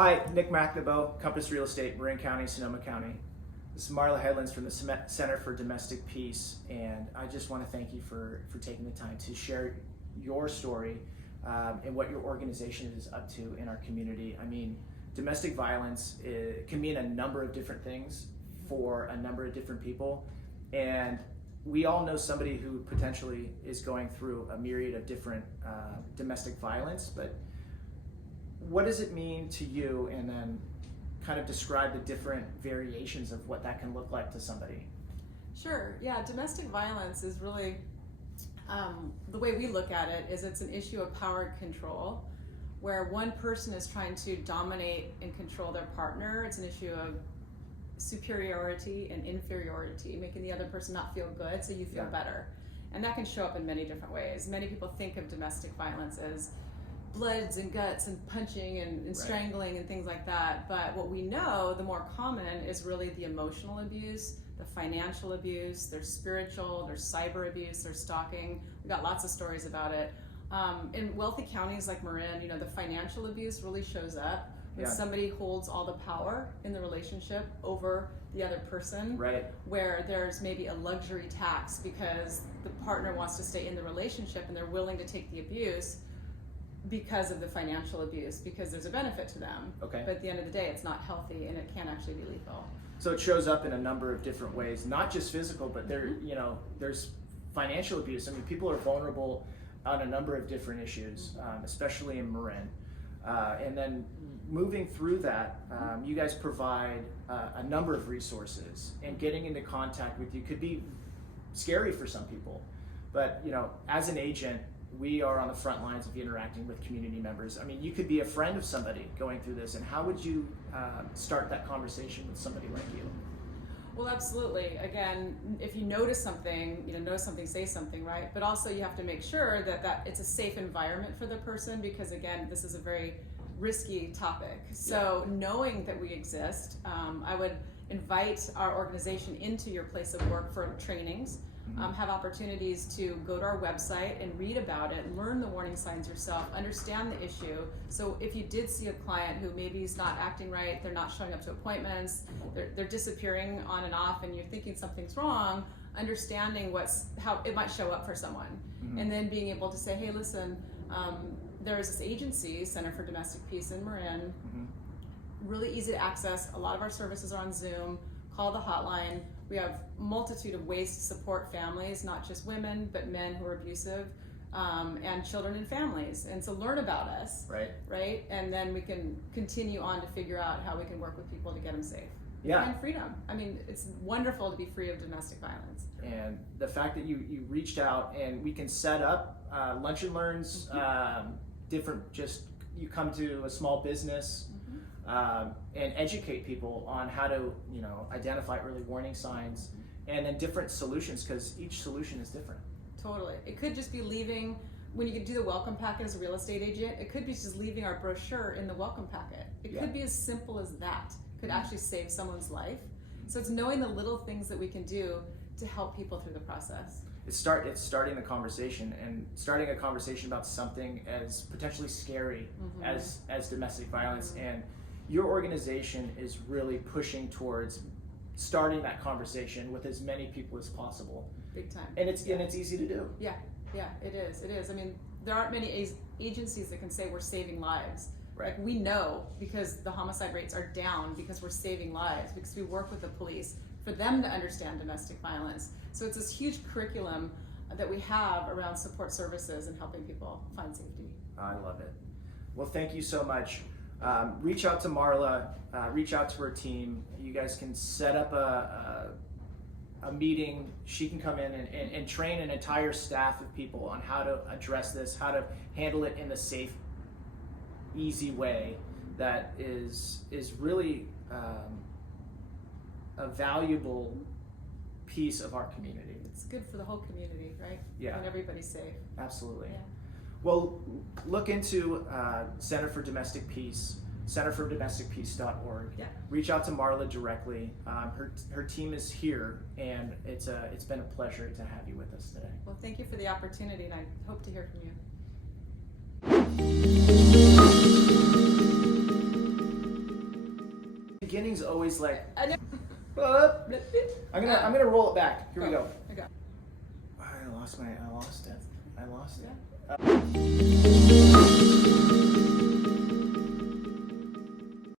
Hi, Nick McNaboe, Compass Real Estate, Marin County, Sonoma County. This is Marla Hedlund from the Center for Domestic Peace, and I just want to thank you for taking the time to share your story and what your organization is up to in our community. I mean, domestic violence can mean a number of different things for a number of different people, and we all know somebody who potentially is going through a myriad of different domestic violence, but what does it mean to you, and then kind of describe the different variations of what that can look like to somebody? Sure, yeah, domestic violence is really, the way we look at it is it's an issue of power and control, where one person is trying to dominate and control their partner. It's an issue of superiority and inferiority, making the other person not feel good so you feel better. And that can show up in many different ways. Many people think of domestic violence as bloods and guts and punching and strangling and things like that. But what we know, the more common, is really the emotional abuse, the financial abuse, there's spiritual, there's cyber abuse, there's stalking. We got lots of stories about it. In wealthy counties like Marin, the financial abuse really shows up when somebody holds all the power in the relationship over the other person, where there's maybe a luxury tax because the partner wants to stay in the relationship and they're willing to take the abuse because of the financial abuse, because there's a benefit to them. But at the end of the day, it's not healthy and it can actually be lethal. So it shows up in a number of different ways, not just physical, but there's financial abuse. I mean, people are vulnerable on a number of different issues, especially in Marin. And then moving through that, you guys provide a number of resources, and getting into contact with you could be scary for some people. But as an agent, we are on the front lines of interacting with community members. I mean, you could be a friend of somebody going through this, and how would you start that conversation with somebody like you? Well, absolutely. Again, if you notice something, say something, right? But also you have to make sure that it's a safe environment for the person, because again, this is a very risky topic. So knowing that we exist, I would invite our organization into your place of work for trainings. Have opportunities to go to our website and read about it, learn the warning signs yourself, understand the issue. So if you did see a client who maybe is not acting right, they're not showing up to appointments, they're disappearing on and off, and you're thinking something's wrong, understanding how it might show up for someone. And then being able to say, hey, listen, there is this agency, Center for Domestic Peace in Marin, really easy to access. A lot of our services are on Zoom. Call the hotline. We have multitude of ways to support families, not just women, but men who are abusive, and children and families. And so learn about us, right? And then we can continue on to figure out how we can work with people to get them safe. And freedom. I mean, it's wonderful to be free of domestic violence. And the fact that you reached out, and we can set up lunch and learns, you come to a small business, and educate people on how to, identify early warning signs, and then different solutions, because each solution is different. Totally. It could just be leaving, when you can do the welcome packet as a real estate agent, it could be just leaving our brochure in the welcome packet. It could be as simple as that. It could actually save someone's life. So it's knowing the little things that we can do to help people through the process. It's starting the conversation, and starting a conversation about something as potentially scary as domestic violence. And your organization is really pushing towards starting that conversation with as many people as possible. Big time. And it's easy to do. Yeah, it is. I mean, there aren't many agencies that can say we're saving lives. Like, we know, because the homicide rates are down, because we're saving lives, because we work with the police for them to understand domestic violence. So it's this huge curriculum that we have around support services and helping people find safety. I love it. Well, thank you so much. Reach out to Marla, reach out to her team. You guys can set up a meeting. She can come in and train an entire staff of people on how to address this, how to handle it in a safe, easy way that is really a valuable piece of our community. It's good for the whole community, right? Yeah. And everybody's safe. Absolutely. Yeah. Well, look into Center for Domestic Peace, centerfordomesticpeace.org. Yeah. Reach out to Marla directly. Her team is here, and it's been a pleasure to have you with us today. Well, thank you for the opportunity, and I hope to hear from you. beginning's always like. I know. I'm gonna roll it back. Here we go. Okay. I lost it. Yeah.